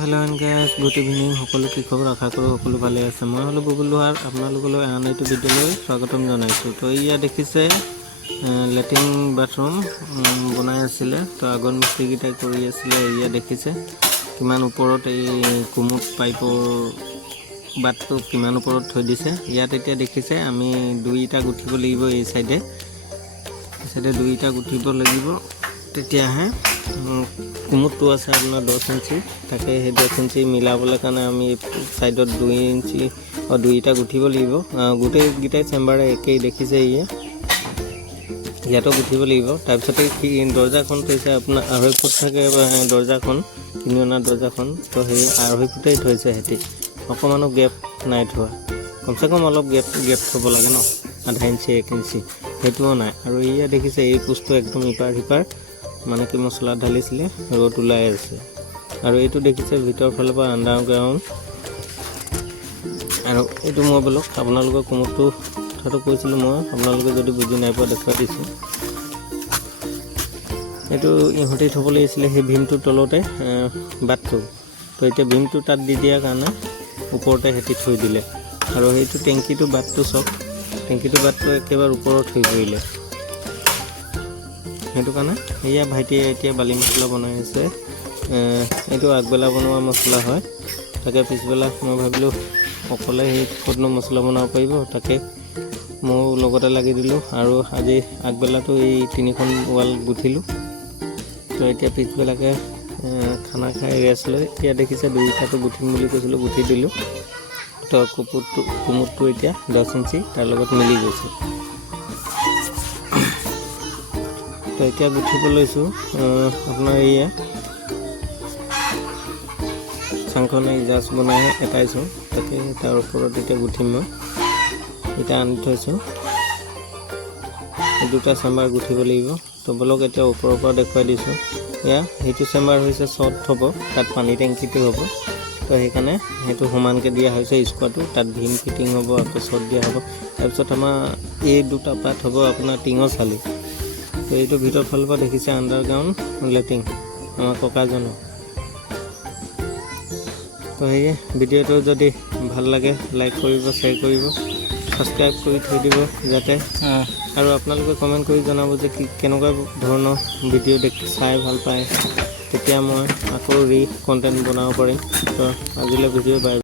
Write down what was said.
hello and guys good evening সকলো কি খবৰ আশা কৰোঁ সকলো ভালে আছে মই হলো বুবুল লোহাৰ আপোনালোকলৈ আন এইটো ভিডিঅ'লৈ স্বাগতম জনাইছোঁ তো ইয়া দেখিছে লেট্ৰিন বাথৰুম বনাই আছিল তো আগৰ মিস্ত্ৰী গিটাই কৰি আছিল ইয়া দেখিছে কিমান ওপৰত এই কুমুট পাইপৰ বাটটো কিমান ওপৰত থৈ দিছে ইয়াত এতিয়া দেখিছে আমি দুইটা গুঠিব লাগিব এই সাইডে দুইটা গুঠিব লাগিব তেতিয়াহে কুমুটটো আছে আপোনাৰ 10 ইঞ্চি তাকে সেই 10 ইঞ্চি মিলাবলৈ কাৰণে আমি সাইডত 2 ইঞ্চি আৰু দুইটা গুঠিব লাগিব গোটেই গিটাই চেম্বাৰে একেই দেখিছে ইয়াতো গুঠিব লাগিব তাৰপিছত এই দৰ্জাখন থৈছে আপোনাৰ 2.5 ফুট থাকে দৰ্জাখন কিনিয়না দৰ্জাখন তো সেই 2.5 ফুটেই থৈছে হেতি অকমানো গেপ নাই থোৱা কমসে কম অলপ গেপ থব লাগে ন আধা ইঞ্চি 1 ইঞ্চি হেতুও নাই আৰু ইয়া দেখিছে এই পোষ্টটো একদম ইপাৰ হিপাৰ মানে কি মছলা ঢালিছিলে ৰড ওলাই আছে আৰু এইটো দেখিছে ভিতৰ ফালৰ পৰা আন্ডাৰগ্ৰাউণ্ড আৰু এইটো মই ব্লক আপোনালোকৰ কুমুটটো কথাটো কৈছিলোঁ মই আপোনালোকে যদি বুজি নাই পোৱা দেখুৱাই দিছোঁ এইটো ইহঁতে থ'ব লাগিছিলে সেই ভীমটোৰ তলতে বাটটো তো এতিয়া ভীমটো তাত দি দিয়াৰ কাৰণে ওপৰতে হেতি থৈ দিলে আৰু সেইটো টেংকিটো বাটটো চক টেংকিটো বাটটো একেবাৰে ওপৰত থৈ পৰিলে সেইটো কাৰণে এয়া ভাইটিয়ে এতিয়া বালি মছলা বনাই আছে এইটো আগবেলা বনোৱা মছলা হয় তাকে পিছবেলা মই ভাবিলোঁ অকলে সেই ক'তনো মছলা বনাব পাৰিব তাকে মই লগতে লাগি দিলোঁ আৰু আজি আগবেলাটো এই 3খন ৱাল গুঠিলোঁ তো এতিয়া পিছবেলাকে খানা খাই ৰেষ্ট লৈ এতিয়া দেখিছে দুইটাটো গুঠিম বুলি কৈছিলোঁ গুঠি দিলোঁ তো কুমুটটো এতিয়া 10 ইঞ্চি তাৰ লগত মিলি গৈছে তো এতিয়া গুঠিব লৈছোঁ আপোনাৰ এয়া চাংখনে জাষ্ট বনাই এটাইছোঁ তাকে তাৰ ওপৰত এতিয়া গুঠিম মই এটা আনি থৈছোঁ দুটা চেম্বাৰ গুঠিব লাগিব তো বলক এতিয়া ওপৰৰ পৰা দেখুৱাই দিছোঁ এয়া সেইটো চেম্বাৰ হৈছে শ্বৰ্ট হ'ব তাত পানী টেংকিটো হ'ব তো সেইকাৰণে সেইটো সমানকৈ দিয়া হৈছে স্কোৱাৰটো তাত ভীম ফিটিং হ'ব আকৌ শ্বৰ্ট দিয়া হ'ব তাৰপিছত আমাৰ এই দুটা পাত হ'ব আপোনাৰ টিঙৰ চালি তো এইটো ভিতৰ ফালৰ পৰা দেখিছে আন্ডাৰগ্ৰাউণ্ড লেট্ৰিন আমাৰ ককাজনৰ তো সেয়ে ভিডিঅ'টো যদি ভাল লাগে লাইক কৰিব শ্বেয়াৰ কৰিব সাবস্ক্ৰাইব কৰি থৈ দিব যাতে আৰু আপোনালোকে কমেণ্ট কৰি জনাব যে কেনেকুৱা ধৰণৰ ভিডিঅ' চাই ভাল পায় তেতিয়া মই আকৌ কণ্টেণ্ট বনাব পাৰিম তো আজিলৈ ভিডিঅ' বাই